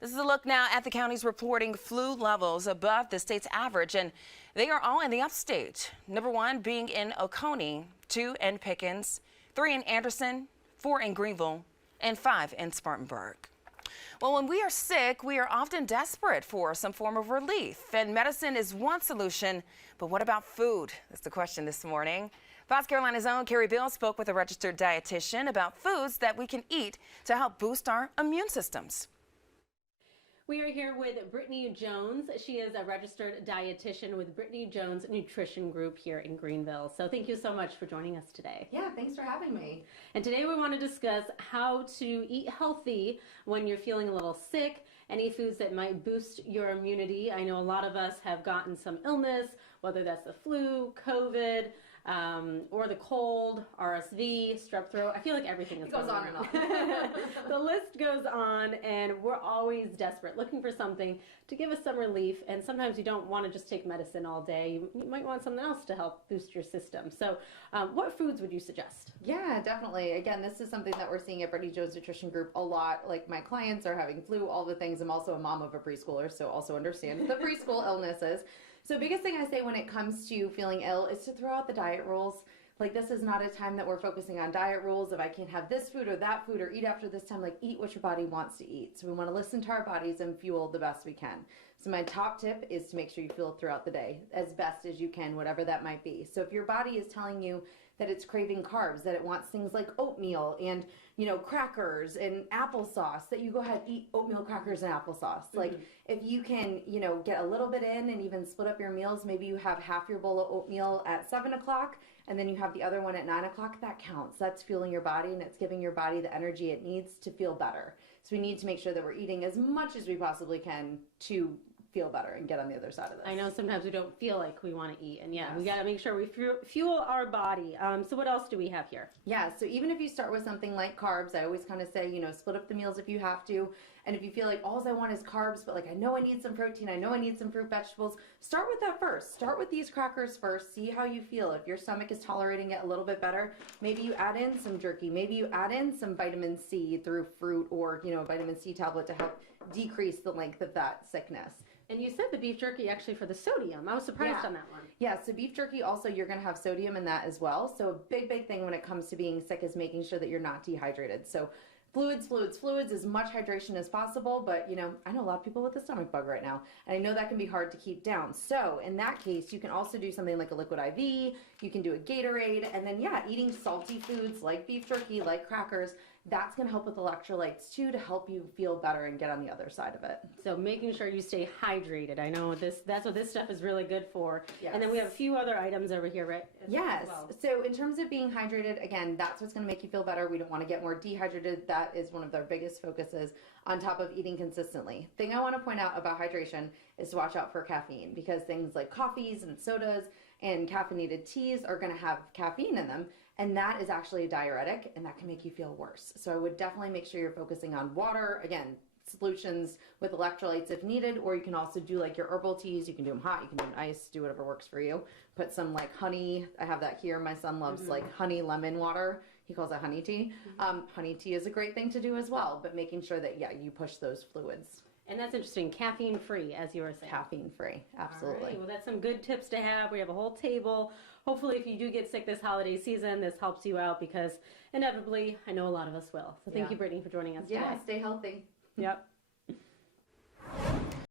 This is a look now at the counties reporting flu levels above the state's average, and they are all in the upstate. Number 1 being in Oconee, 2 in Pickens, 3 in Anderson, 4 in Greenville, and 5 in Spartanburg. Well, when we are sick, we are often desperate for some form of relief, and medicine is one solution. But what about food? That's the question this morning. Fox Carolina's own Carrie Bill spoke with a registered dietitian about foods that we can eat to help boost our immune systems. We are here with Brittany Jones. She is a registered dietitian with Brittany Jones Nutrition Group here in Greenville. So thank you so much for joining us today. Yeah, thanks for having me. And today we want to discuss how to eat healthy when you're feeling a little sick, any foods that might boost your immunity. I know a lot of us have gotten some illness, whether that's the flu, COVID, or the cold, RSV, strep throat. I feel like everything is goes on and on. The list goes on, and we're always desperate, looking for something to give us some relief. And sometimes you don't want to just take medicine all day. You might want something else to help boost your system. So what foods would you suggest? Yeah, definitely. Again, this is something that we're seeing at Brittany Jones Nutrition Group a lot. Like, my clients are having flu, all the things. I'm also a mom of a preschooler, so also understand the preschool illnesses. So biggest thing I say when it comes to feeling ill is to throw out the diet rules. Like, this is not a time that we're focusing on diet rules. If I can't have this food or that food or eat after this time, like, eat what your body wants to eat. So we want to listen to our bodies and fuel the best we can. So my top tip is to make sure you fuel throughout the day as best as you can, whatever that might be. So if your body is telling you that it's craving carbs, that it wants things like oatmeal and, crackers and applesauce, that you go ahead, eat oatmeal, crackers, and applesauce. Like, if you can, get a little bit in and even split up your meals, maybe you have half your bowl of oatmeal at 7 o'clock and then you have the other one at 9 o'clock, that counts. That's fueling your body, and it's giving your body the energy it needs to feel better. So we need to make sure that we're eating as much as we possibly can to feel better and get on the other side of this. I know sometimes we don't feel like we want to eat, and we got to make sure we fuel our body. So what else do we have here? Yeah, so even if you start with something like carbs, I always kind of say, split up the meals if you have to. And if you feel like all I want is carbs, but I know I need some protein, I know I need some fruit, vegetables, start with that first. Start with these crackers first. See how you feel. If your stomach is tolerating it a little bit better, maybe you add in some jerky. Maybe you add in some vitamin C through fruit or, vitamin C tablet to help decrease the length of that sickness. And you said the beef jerky actually for the sodium. I was surprised on that one. Yeah, so beef jerky also, you're going to have sodium in that as well. So a big thing when it comes to being sick is making sure that you're not dehydrated. So fluids, as much hydration as possible. But, I know a lot of people with a stomach bug right now, and I know that can be hard to keep down. So in that case, you can also do something like a liquid IV. You can do a Gatorade, and then, eating salty foods like beef jerky, like crackers. That's going to help with electrolytes too, to help you feel better and get on the other side of it. So making sure you stay hydrated. I know that's what this stuff is really good for. Yes. And then we have a few other items over here, right? Yes. So in terms of being hydrated, again, that's what's going to make you feel better. We don't want to get more dehydrated. That is one of their biggest focuses, on top of eating consistently. Thing I want to point out about hydration is to watch out for caffeine, because things like coffees and sodas and caffeinated teas are going to have caffeine in them. And that is actually a diuretic, and that can make you feel worse. So I would definitely make sure you're focusing on water. Again, solutions with electrolytes if needed, or you can also do like your herbal teas. You can do them hot, you can do them iced, do whatever works for you. Put some like honey. I have that here. My son loves like honey lemon water. He calls it honey tea. Honey tea is a great thing to do as well, but making sure that, you push those fluids. And that's interesting, caffeine free, as you were saying. Caffeine free, absolutely. All right. Well, that's some good tips to have. We have a whole table. Hopefully, if you do get sick this holiday season, this helps you out, because inevitably, I know a lot of us will. So thank you, Brittany, for joining us today. Yeah, stay healthy. Yep.